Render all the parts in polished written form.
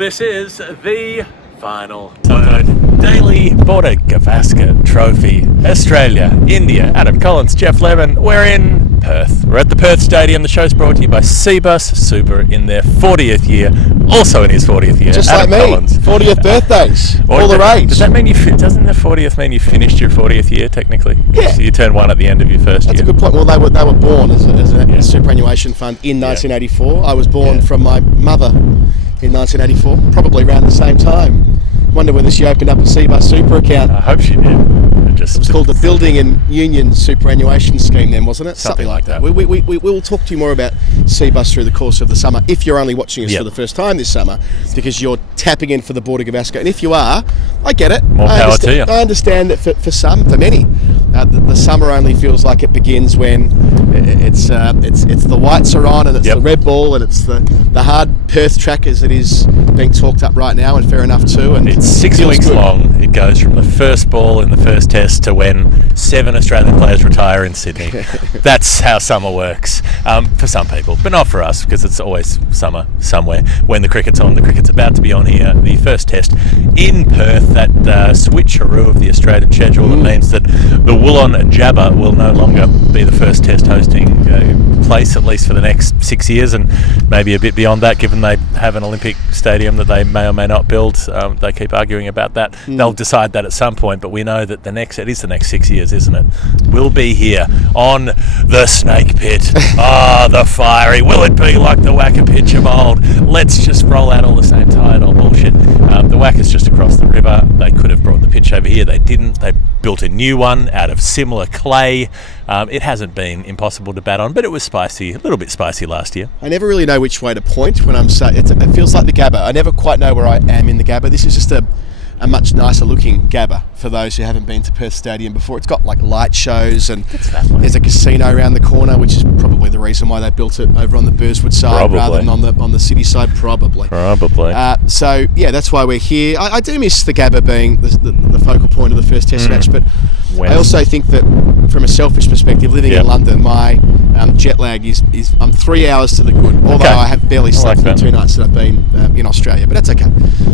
This is the final third daily Border-Gavaskar Trophy. Australia, India, Adam Collins, Jeff Levin. We're in Perth. We're at the Perth Stadium. The show's brought to you by Cbus Super in their 40th year. Also in his 40th year. Just Adam like me. Collins. 40th birthdays. All the rage. Does that mean doesn't the 40th mean you finished your 40th year technically? Yeah. So you turn one at the end of your first year. That's a good point. Well, they were born as a superannuation fund in 1984. I was born from my mother in 1984, probably around the same time. Wonder whether she opened up a Cbus Super account. I hope she did. It was called the Building and Union Superannuation Scheme then, wasn't it? Something like that. We will talk to you more about Cbus through the course of the summer, if you're only watching us for the first time this summer, because you're tapping in for the Border-Gavaskar. And if you are, I get it. More power to you. I understand that for many, the summer only feels like it begins when it's the whites are on and it's the red ball and it's the hard Perth track as it is being talked up right now, and fair enough too. And it's 6 weeks long. It goes from the first ball in the first test to when 7 Australian players retire in Sydney. That's how summer works for some people, but not for us, because it's always summer somewhere when the cricket's on. The cricket's about to be on here. The first test in Perth, that switcheroo of the Australian schedule, that means that the Wollongong Jabba will no longer be the first test hosting place, at least for the next 6 years, and maybe a bit beyond that, given they have an Olympic stadium that they may or may not build. They keep arguing about that. They'll decide that at some point, but we know that it is the next 6 years, isn't it? We'll be here on the Snake Pit. The fiery. Will it be like the Wacker pitch of old? Let's just roll out all the same tired old bullshit. The Wacker's just across the river. They could have brought the pitch over here. They didn't. They built a new one out of similar clay. It hasn't been impossible to bat on, but it was spicy, a little bit spicy last year. I never really know which way to point when I'm saying it feels like the Gabba. I never quite know where I am in the Gabba. This is just a much nicer looking Gabba for those who haven't been to Perth Stadium before. It's got like light shows and there's a casino around the corner, which is probably the reason why they built it over on the Burswood side rather than on the city side, probably. So yeah, that's why we're here. I do miss the Gabba being the focal point of the first test match, but I also think that from a selfish perspective, living in London, my jet lag is I'm 3 hours to the good, although I have barely slept the 2 nights that I've been in Australia, but that's okay.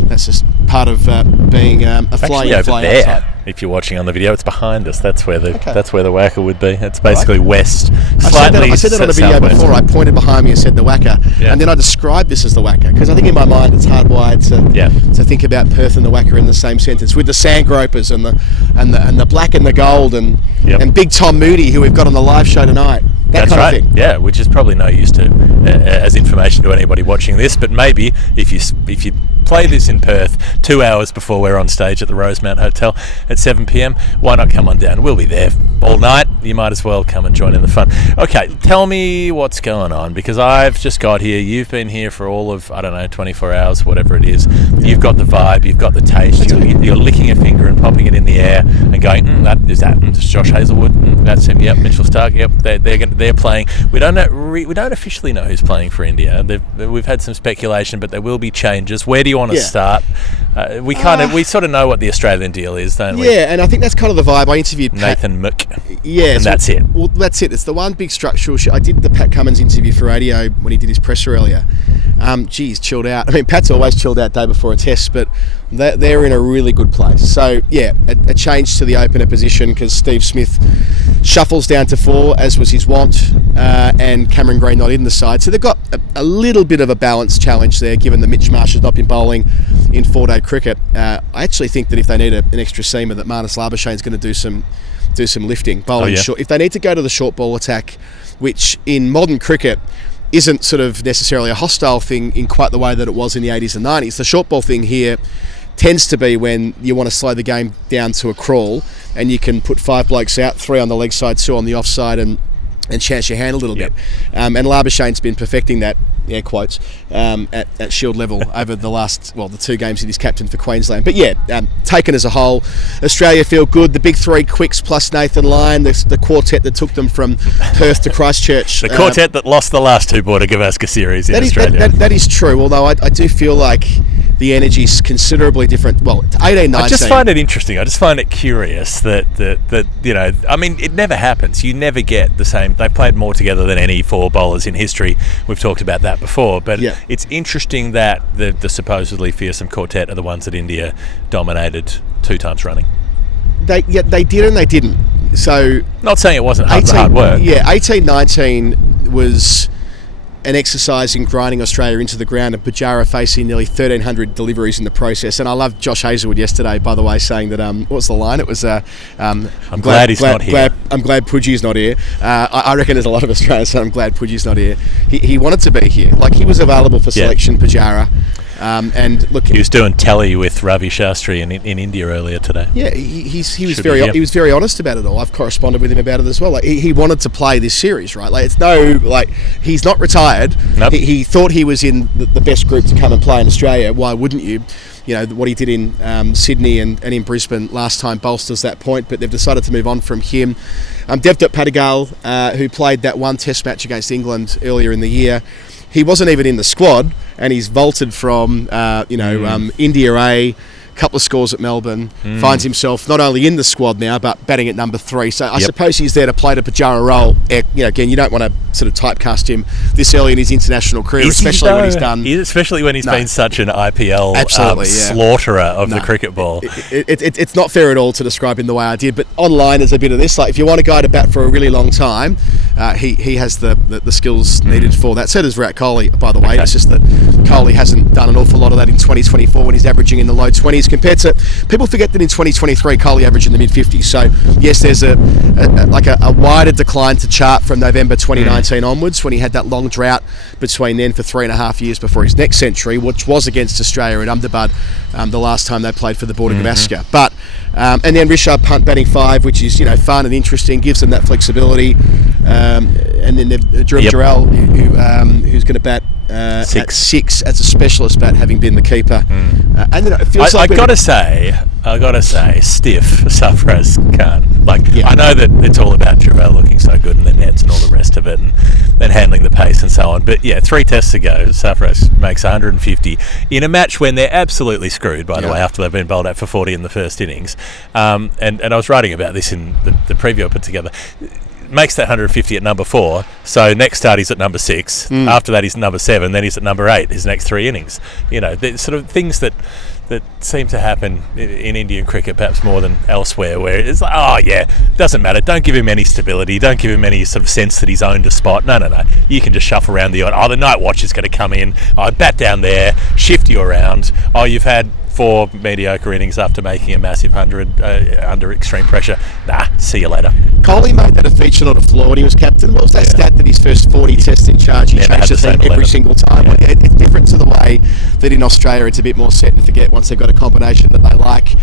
That's just part of being a fly outside. If you're watching on the video, it's behind us. That's where the Wacker would be. It's basically west. I said that on the video before. I pointed behind me and said the Wacker, and then I described this as the Wacker, because I think in my mind it's hardwired to think about Perth and the Wacker in the same sentence, with the sandgropers and the black and the gold and Big Tom Moody, who we've got on the live show tonight. That's kind of thing. Yeah, which is probably no use to as information to anybody watching this, but maybe if you play this in Perth 2 hours before we're on stage at the Rosemount Hotel at 7 p.m, why not come on down? We'll be there all night. You might as well come and join in the fun. Okay, tell me what's going on, because I've just got here. You've been here for all of, 24 hours, whatever it is. You've got the vibe, you've got the taste. You're licking a finger and popping it in the air and going, that's Josh Hazlewood, that's him, yep, Mitchell Stark, yep, they're playing. We don't officially know who's playing for India. We've had some speculation, but there will be changes. Where do you want to start? We sort of know what the Australian deal is, don't we? Yeah, and I think that's kind of the vibe. I interviewed Nathan Mook. Yeah, and that's it. Well, that's it. It's the one big structural shit. I did the Pat Cummins interview for radio when he did his presser earlier. Chilled out. I mean, Pat's always chilled out day before a test, but they're in a really good place. So yeah, a change to the opener position, because Steve Smith shuffles down to 4, as was his wont, and Cameron Green not in the side. So they've got a little bit of a balance challenge there, given that Mitch Marsh has not been bowling in 4-day cricket. I actually think that if they need an extra seamer, that Marnus Labuschagne's going to do some lifting, bowling short. If they need to go to the short ball attack, which in modern cricket isn't sort of necessarily a hostile thing in quite the way that it was in the 80s and 90s, the short ball thing here tends to be when you want to slow the game down to a crawl, and you can put 5 blokes out, 3 on the leg side, 2 on the offside, and chance your hand a little bit. And Labuschagne's been perfecting that, air quotes, at Shield level over the 2 games that he's captain for Queensland. But taken as a whole, Australia feel good. The big 3 quicks plus Nathan Lyon, the quartet that took them from Perth to Christchurch. The quartet that lost the last 2 Border-Gavaskar series in Australia. That is true, although I do feel like the energy's considerably different. Well, it's 18, 19. I just find it interesting. I just find it curious that I mean, it never happens. You never get the same. They've played more together than any four bowlers in history. We've talked about that before. But it's interesting that the supposedly fearsome quartet are the ones that India dominated 2 times running. They did and they didn't. So not saying it wasn't hard work. Yeah, 18-19 was an exercise in grinding Australia into the ground, and Pujara facing nearly 1,300 deliveries in the process. And I loved Josh Hazlewood yesterday, by the way, saying that, what was the line? It was, I'm glad he's not here. I'm glad Pudgy's not here. I reckon there's a lot of Australians saying I'm glad Pudgy's not here. He wanted to be here. Like, he was available for selection, Pujara. And look, he was doing tally with Ravi Shastri in India earlier today. Yeah, he was very honest about it all. I've corresponded with him about it as well. Like, he wanted to play this series, right? Like, he's not retired. Nope. He thought he was in the best group to come and play in Australia. Why wouldn't you? You know, what he did in Sydney and in Brisbane last time bolsters that point, but they've decided to move on from him. Devdutt Padigal, who played that one test match against England earlier in the year, he wasn't even in the squad, and he's vaulted from India A, couple of scores at Melbourne, finds himself not only in the squad now, but batting at number 3. So I suppose he's there to play the Pujara role. Again, you don't want to sort of typecast him this early in his international career, especially when he's done. Especially when he's been such an IPL slaughterer of the cricket ball. It's not fair at all to describe him the way I did, but online there's a bit of this. Like, if you want a guy to bat for a really long time, he has the skills needed for that. So does Virat Kohli, by the way. Okay. It's just that Kohli hasn't done an awful lot of that in 2024 when he's averaging in the low 20s. Compared to, people forget that in 2023 Kohli averaged in the mid 50s. So yes, there's a wider decline to chart from November 2019 onwards, when he had that long drought between then for 3.5 years before his next century, which was against Australia at Ahmedabad, the last time they played for the Border-Gavaskar. But and then Rishabh Pant batting 5, which is fun and interesting, gives them that flexibility. And then Dhruv Jurel, who's going to bat 6 as a specialist bat, having been the keeper. And then it feels I gotta say, stiff Sarfraz Khan. I know that it's all about Jurel looking so good in the nets and all the rest of it, and then handling the pace and so on. But 3 tests ago, Sarfraz makes 150 in a match when they're absolutely screwed, by the way, after they've been bowled out for 40 in the first innings. And I was writing about this in the preview I put together. Makes that 150 at number 4, so next start he's at number 6. After that he's number 7, then he's at number 8 his next 3 innings. There's sort of things that seem to happen in Indian cricket perhaps more than elsewhere, where it's like, doesn't matter, don't give him any stability, don't give him any sort of sense that he's owned a spot. No, you can just shuffle around the odd, the night watch is going to come in, bat down there, shift you around, you've had 4 mediocre innings after making a massive 100 under extreme pressure. See you later. Kohli made that a feature, not a flaw, when he was captain. What was that stat that his first 40 tests in charge, he changed the team every single time? Yeah. It's different to the way that in Australia it's a bit more set and forget once they've got a combination that they like.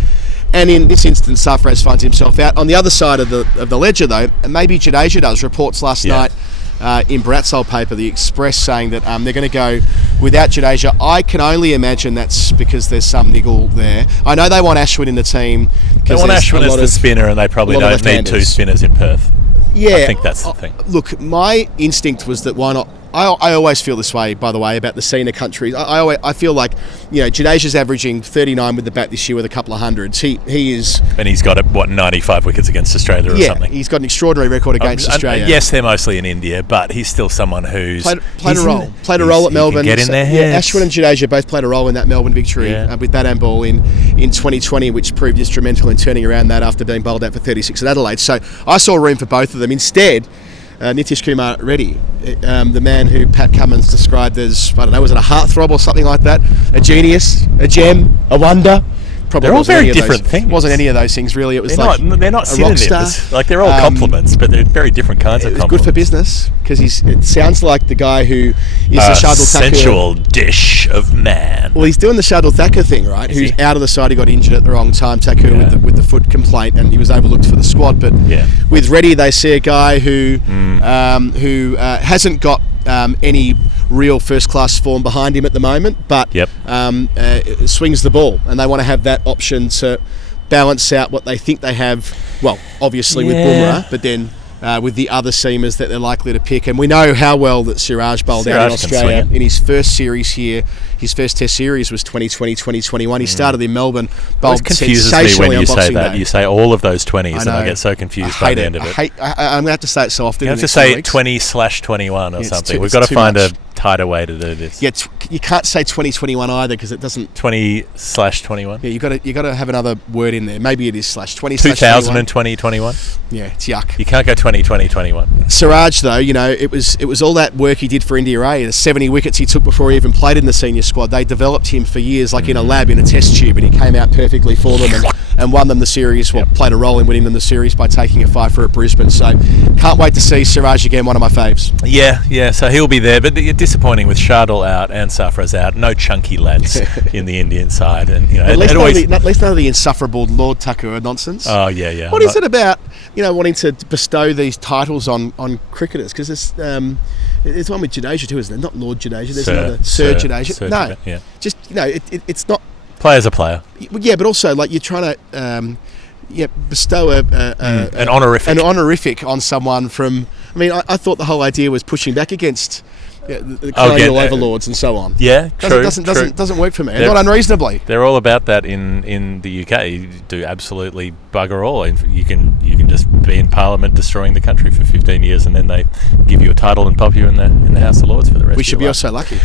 And in this instance, Sarfraz finds himself out. On the other side of the ledger, though, and maybe Jadeja does, reports last night in Bharat's old paper, The Express, saying that they're going to go without Jadeja. I can only imagine that's because there's some niggle there. I know they want Ashwin in the team. They want Ashwin as the spinner, and they probably don't need 2 spinners in Perth. Yeah, I think that's the thing. Look, my instinct was that why not? I always feel this way, by the way, about the senior countries. I feel like, Jadeja's averaging 39 with the bat this year with a couple of hundreds. He is... And he's got, 95 wickets against Australia or something? Yeah, he's got an extraordinary record against Australia. Yes, they're mostly in India, but he's still someone who's... Played a role. Played a role at Melbourne. Get in their heads. Ashwin and Jadeja both played a role in that Melbourne victory with bat and ball in 2020, which proved instrumental in turning around that after being bowled out for 36 at Adelaide. So I saw room for both of them. Instead... Nitish Kumar Reddy, the man who Pat Cummins described as, was it a heartthrob or something like that? A genius, a gem, a wonder. Probably they're all very different things. It wasn't any of those things, really. It was they're not synonyms. They're all compliments, but they're very different kinds of compliments. It was good for business, because it sounds like the guy who is the Shardul Thakur. Sensual dish of man. Well, he's doing the Shardul Thakur thing, right? Who's out of the side. He got injured at the wrong time, Thakur, with the foot complaint, and he was overlooked for the squad. But with Reddy, they see a guy who hasn't got any real first-class form behind him at the moment, but swings the ball, and they want to have that option to balance out what they think they have, obviously with Bumrah, but then with the other seamers that they're likely to pick. And we know how well that Siraj bowled out in Australia in his first series here. his first Test series was 2020-2021. He started in Melbourne, It bowled confuses me sensationally when on you say Boxing that. Day. You say all of those 20s, and I know. get so confused I by hate the it. end of it. I'm going to have to say it so often. You in have the to next few say weeks. 20/21 or It's something. too- We've it's got to too find much. a tighter way to do this. Yeah, you can't say 2021 either because it doesn't. 20/21. Yeah, you got to have another word in there. Maybe it is /20. 2000 and 2021. Yeah, it's yuck. You can't go 20/21. Siraj, though, it was all that work he did for India A. The 70 wickets he took before he even played in the senior squad. They developed him for years, like in a lab in a test tube, and he came out perfectly for them and won them the series. Well, played a role in winning them the series by taking a 5 at Brisbane. So can't wait to see Siraj again. One of my faves. Yeah. So he'll be there, but disappointing with Shardul out and Safra's out. No chunky lads in the Indian side, and At least none of the insufferable Lord Tucker nonsense. Oh yeah. What is it about wanting to bestow these titles on cricketers? Because it's one with Jadeja too, isn't it? Not Lord Jadeja. There's another Sir Jadeja. Sir No, Jadeja, yeah. just it's not. Player's a player. Yeah, but also like you're trying to bestow An honorific on someone from. I mean, I thought the whole idea was pushing back against the colonial overlords and so on. Yeah, true. Doesn't work for me. Not unreasonably. They're all about that in the UK. You do absolutely bugger all. You can just be in Parliament destroying the country for 15 years, and then they give you a title and pop you in the House of Lords for the rest. We of should your be life. so lucky.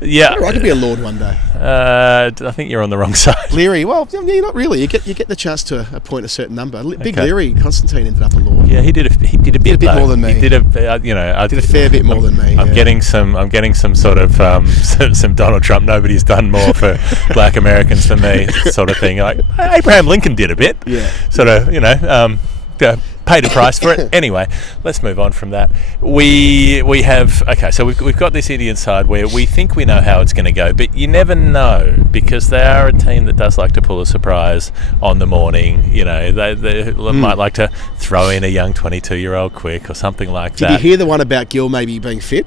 Yeah, I could be a lord one day. I think you're on the wrong side. Leary, well, not really. You get the chance to appoint a certain number. Big Okay. Leary, Constantine ended up a lord. Yeah, he did a bit more though. than me. He did a Did a fair bit more than me. I'm getting some sort of some Donald Trump. Nobody's done more for Black Americans than me, sort of thing. Like Abraham Lincoln did a bit. Yeah. Sort of, paid a price for it. Anyway, let's move on from that. We have so we've got this Indian side where we think we know how it's going to go, but you never know because they are a team that does like to pull a surprise on the morning. They might like to throw in a young 22-year-old quick or something like that. Did you hear the one about Gill maybe being fit?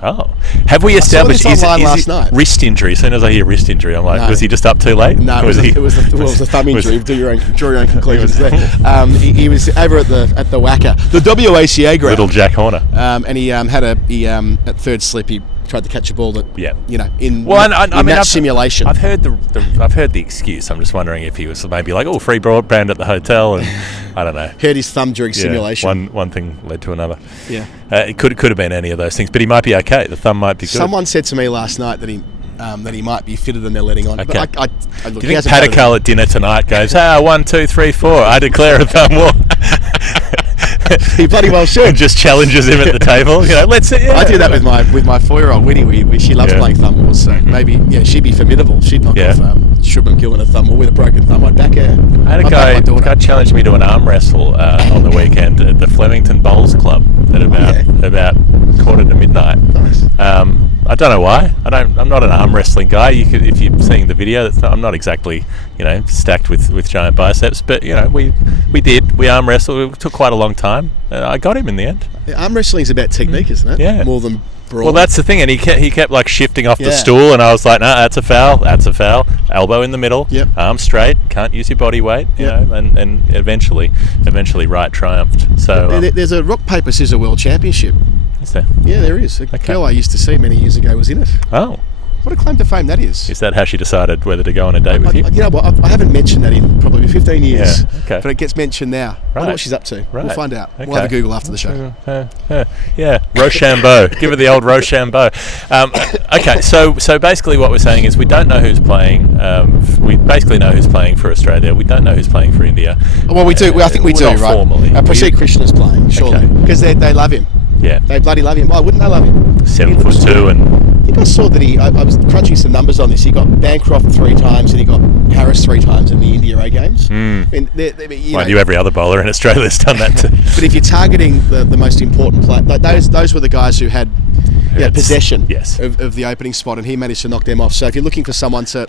Oh, have we established this online is last it night. wrist injury? As soon as I hear wrist injury, I'm like, No. was he just up too late? No, it was a thumb injury. Draw your own conclusions there. He was over at the WACA, the WACA ground. Little Jack Horner. And he had at third slip he tried to catch a ball that in match simulation. I've heard the excuse. I'm just wondering if he was maybe like, free broadband at the hotel, and I don't know. Hurt his thumb during simulation. One thing led to another. Yeah, it could have been any of those things, but he might be okay. The thumb might be good. Someone said to me last night that he might be fitter than they're letting on. Okay. But Do you think Patakal at dinner tonight goes, 1, 2, 3, 4, I declare a thumb war? He bloody well should. And just challenges him at the table. Let's see. Yeah. I do that with my 4-year-old Winnie. She loves playing thumb wars, so maybe she'd be formidable. She'd knock off Shubham Gill in a thumb war with a broken thumb. I'd back her. I had a guy challenged me to an arm wrestle on the weekend at the Flemington Bowls Club at about 1:45. Nice. I don't know why. I'm not an arm wrestling guy. If you're seeing the video, I'm not exactly stacked with giant biceps, but we arm wrestled. It took quite a long time. I got him in the end. Arm wrestling is about technique, isn't it? Yeah. More than brawl. Well, that's the thing, and he kept like shifting off the stool, and I was like, no, that's a foul. Elbow in the middle. Yep. Arm straight. Can't use your body weight. You know, and eventually, right triumphed. So there's a rock paper scissors world championship. Is there? Yeah, there is. A girl I used to see many years ago was in it. Oh. What a claim to fame that is. Is that how she decided whether to go on a date with you? You know what? I haven't mentioned that in probably 15 years. Yeah, okay. But it gets mentioned now. I wonder what she's up to. Right. We'll find out. Okay. We'll have a Google after the show. Yeah, Rochambeau. Give her the old Rochambeau. Okay, so basically what we're saying is we don't know who's playing. We basically know who's playing for Australia. We don't know who's playing for India. Well, we do. I think we do, not right? Formally. Prasid Krishna's playing, surely. Because they love him. Yeah. They bloody love him. Why wouldn't they love him? 7'2" and... I think I saw that I was crunching some numbers on this. He got Bancroft 3 times and he got Harris 3 times in the India A games. Mind you, every other bowler in Australia's done that too. But if you're targeting the most important player, like those were the guys who had possession of the opening spot, and he managed to knock them off. So if you're looking for someone to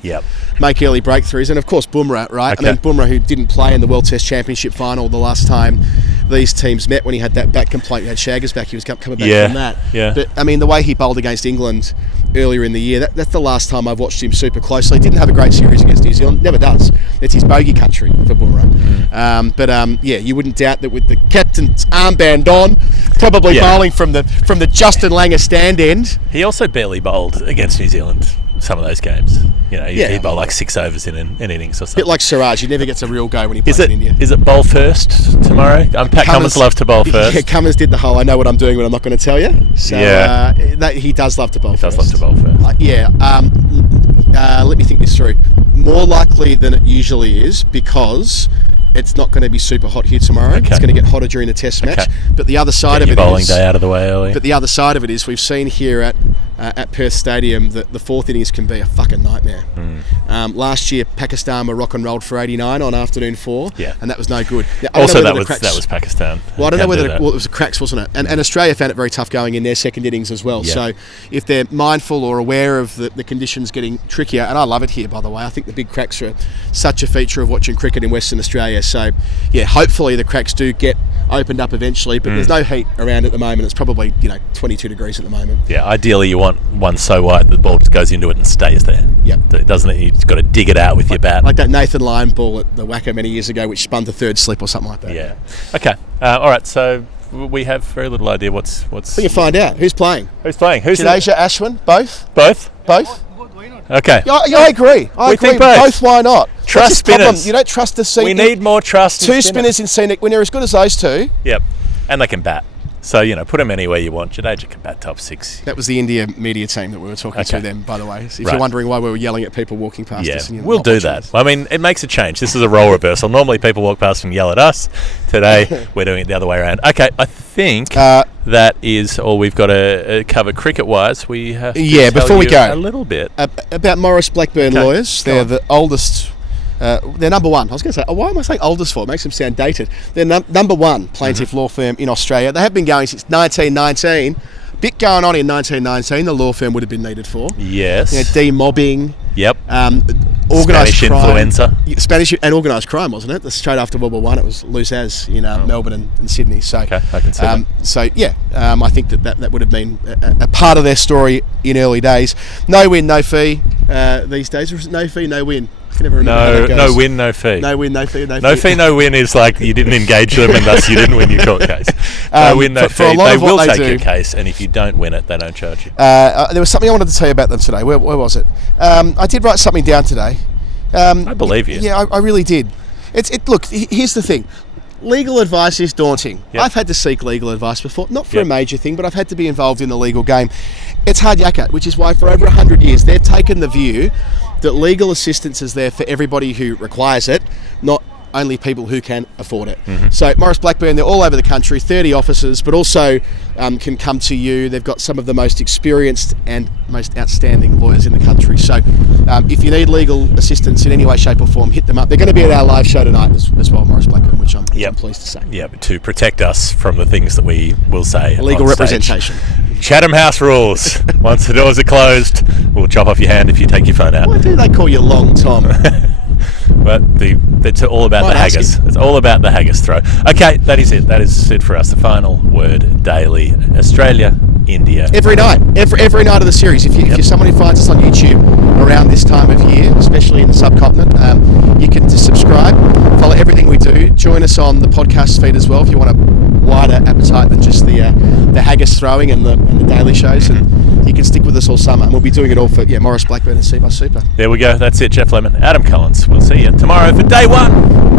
make early breakthroughs, and of course Bumrah, right? Okay. I mean, Bumrah, who didn't play in the World Test Championship final the last time these teams met when he had that back complaint. He had Shaggers back. He was coming back from that. Yeah. But I mean, the way he bowled against England earlier in the year, that's the last time I've watched him super closely. He didn't have a great series against New Zealand. Never does. It's his bogey country for Bumrah. But you wouldn't doubt that with the captain's armband on, probably bowling from the Justin Langer stand end. He also barely bowled against New Zealand. some of those games. You know, Yeah. he'd bowl like 6 overs in an innings or A something. bit like Siraj, he never gets a real go when he plays Is it in India. is it bowl first tomorrow? Pat Cummins loves to bowl first. Yeah, Cummins did the whole I know what I'm doing, but I'm not going to tell you. So Yeah. he does love to bowl He first. does love to bowl first. Let me think this through. More likely than it usually is, because it's not going to be super hot here tomorrow. Okay. It's going to get hotter during the test match. Okay. But the other side Get of your it bowling is, day out of the way early. but the other side of it is, we've seen here at Perth Stadium that the fourth innings can be a fucking nightmare. Last year, Pakistan were rock and rolled for 89 on afternoon 4, Yeah. and that was no good. Now, I don't Also, know that whether was the cracks- that was Pakistan. well, I don't know Can't whether do that. it was the cracks, wasn't it? And Australia found it very tough going in their second innings as well. Yeah. So if they're mindful or aware of the conditions getting trickier, and I love it here, by the way. I think the big cracks are such a feature of watching cricket in Western Australia. So, yeah, hopefully the cracks do get opened up eventually, but there's no heat around at the moment. It's probably 22 degrees at the moment. Yeah, ideally you want one so wide that the ball just goes into it and stays there. Yep. Doesn't it? You've got to dig it out with your bat. Like that Nathan Lyon ball at the Wacker many years ago, which spun to third slip or something like that. Yeah. Okay. All right. So we have very little idea what's. We can find out who's playing. Who's playing? Who's Jadeja, Ashwin, both. both? Both. Okay. Yeah, I agree. I We agree. think both. Why not? Trust What's his problem? spinners. You don't trust the scenic. We need more trust. in two spinners in scenic. When they're as good as those two. Yep. And they can bat. So put them anywhere you want. Jadeja can bat top 6. That was the India media team that we were talking to Okay. them, by the way. If Right. you're wondering why we were yelling at people walking past Yeah, us. And we'll do that. I mean, it makes a change. This is a role reversal. Normally people walk past and yell at us. Today, we're doing it the other way around. Okay, I think that is all we've got to cover cricket-wise. We have to Yeah, tell before we you go. a little bit. About Morris Blackburn Okay, lawyers. go They're on. the oldest. They're number one. I was going to say, why am I saying oldest for? It makes them sound dated. They're number one plaintiff law firm in Australia. They have been going since 1919. Bit going on in 1919. The law firm would have been needed for. Yes. De-mobbing. Yep. Organised Spanish crime. influenza. Spanish and organised crime, wasn't it? Straight after World War One, it was loose as in Melbourne and Sydney. So, Okay, I can see that. So yeah, I think that would have been a part of their story in early days. No win, no fee these days. Or is it no fee, no win? I can never remember how that goes. No win, no fee. No win, no fee, no fee. No fee, no win is like you didn't engage them and thus you didn't win your court case. No win, no for a fee. lot They of what will they take do- your case, and if you don't win it, they don't charge you. There was something I wanted to tell you about them today. Where was it? I did write something down today. I believe you. Yeah, I really did. Look, here's the thing. Legal advice is daunting. Yep. I've had to seek legal advice before, not for Yep. a major thing, but I've had to be involved in the legal game. It's hard yakka, which is why for over 100 years they've taken the view that legal assistance is there for everybody who requires it, not only people who can afford it. So Morris Blackburn, they're all over the country, 30 offices, but also can come to you. They've got some of the most experienced and most outstanding lawyers in the country. So if you need legal assistance in any way, shape or form, hit them up. They're going to be at our live show tonight as well, Morris Blackburn, which I'm Yep. pleased to say. Yeah, but to protect us from the things that we will say. Legal on stage. representation. Chatham House rules. Once the doors are closed, we'll chop off your hand if you take your phone out. Why do they call you Long Tom? But it's all about Might the ask haggis. It's all about the haggis throw. Okay, that is it. That is it for us. The final word daily. Australia, India. Every night of the series. If you're someone who finds us on YouTube around this time of year, especially in the subcontinent, you can just subscribe, follow everything we do. Join us on the podcast feed as well if you want a wider appetite than just the haggis throwing and the daily shows. And you can stick with us all summer. And we'll be doing it all for Morris Blackburn and C by Super. There we go. That's it, Jeff Lemon. Adam Collins. We'll see you tomorrow for day 1.